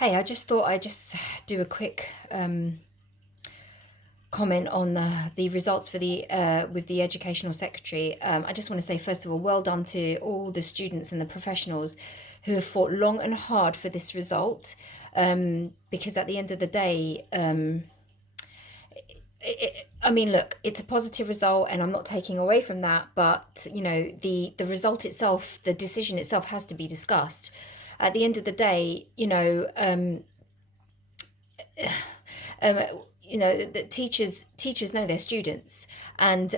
Hey, I just thought I'd just do a quick comment on the results for the with the educational secretary. I just want to say, first of all, well done to all the students and the professionals who have fought long and hard for this result. Because at the end of the day, I mean, look, it's a positive result, and I'm not taking away from that. But the result itself, the decision itself, has to be discussed. At the end of the day, um, the teachers know their students, and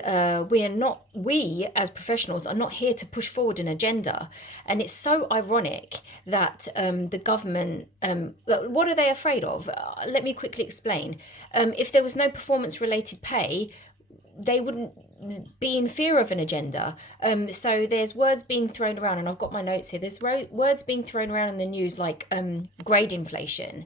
we as professionals are not here to push forward an agenda. And it's so ironic that the government, what are they afraid of? Let me quickly explain. If there was no performance related pay, they wouldn't be in fear of an agenda. So there's words being thrown around, and I've got my notes here. There's words being thrown around in the news like grade inflation.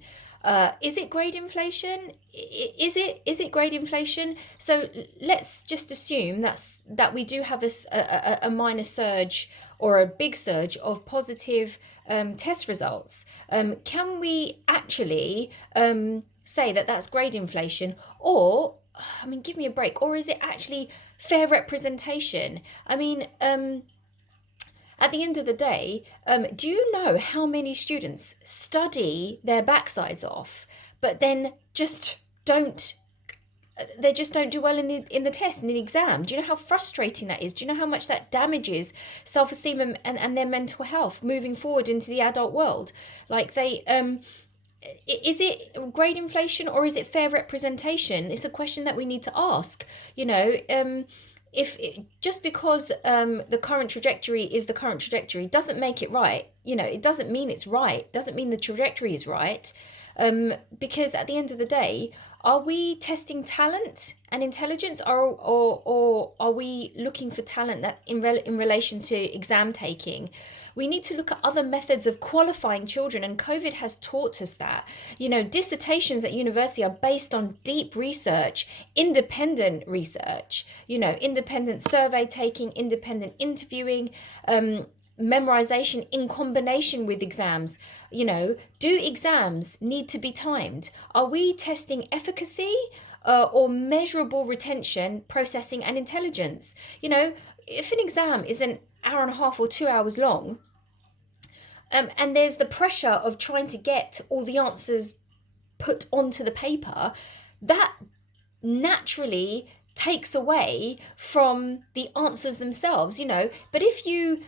Is it grade inflation? Is it grade inflation? So let's just assume that we do have a minor surge or a big surge of positive test results. Can we actually say that that's grade inflation, or I mean, give me a break, or is it actually fair representation? I mean, at the end of the day, do you know how many students study their backsides off, but then don't just don't do well in the test, in the exam? Do you know how frustrating that is? Do you know how much that damages self-esteem and their mental health moving forward into the adult world? Like they is it grade inflation or is it fair representation? It's a question that we need to ask. If just because the current trajectory is the current trajectory doesn't make it right. It doesn't mean it's right. Doesn't mean the trajectory is right. Because at the end of the day, are we testing talent and intelligence, or are we looking for talent that in relation to exam taking? We need to look at other methods of qualifying children, and COVID has taught us that. Dissertations at university are based on deep research, independent research, independent survey taking, independent interviewing, memorization in combination with exams. Do exams need to be timed? Are we testing efficacy or measurable retention, processing, and intelligence? If an exam is an hour and a half or 2 hours long, and there's the pressure of trying to get all the answers put onto the paper, that naturally takes away from the answers themselves. But if you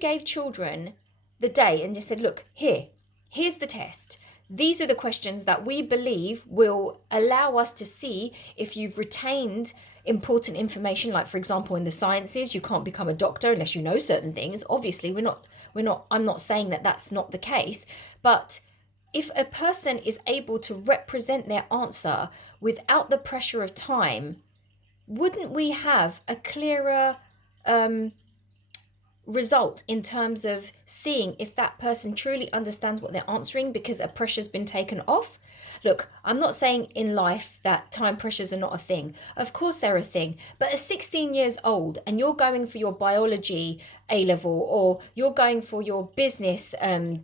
gave children the day and just said, look, here's the test, these are the questions that we believe will allow us to see if you've retained important information. Like, for example, in the sciences, you can't become a doctor unless you know certain things. Obviously, I'm not saying that that's not the case, but if a person is able to represent their answer without the pressure of time, wouldn't we have a clearer result in terms of seeing if that person truly understands what they're answering because a pressure's been taken off? Look, I'm not saying in life that time pressures are not a thing. Of course they're a thing. But at 16 years old and you're going for your biology A level, or you're going for your business A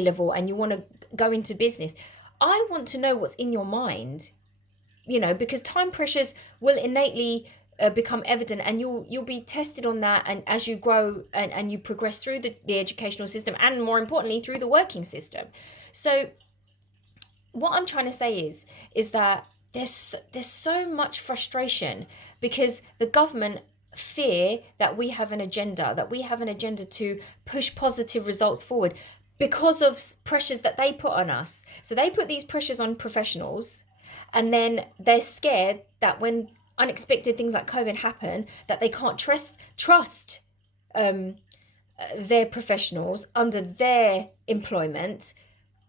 level, and you want to go into business, I want to know what's in your mind, because time pressures will innately become evident, and you'll be tested on that, and as you grow and you progress through the educational system, and more importantly through the working system. So what I'm trying to say is that there's so much frustration because the government fear that we have an agenda to push positive results forward because of pressures that they put on us. So they put these pressures on professionals, and then they're scared that when unexpected things like COVID happen, that they can't trust their professionals under their employment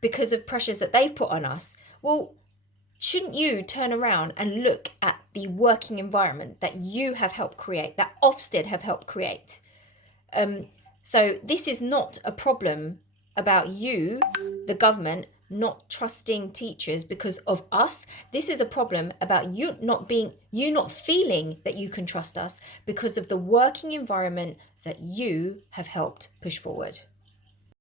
because of pressures that they've put on us. Well, shouldn't you turn around and look at the working environment that you have helped create, that Ofsted have helped create? So this is not a problem about you, the government, not trusting teachers because of us. This is a problem about you not feeling that you can trust us because of the working environment that you have helped push forward.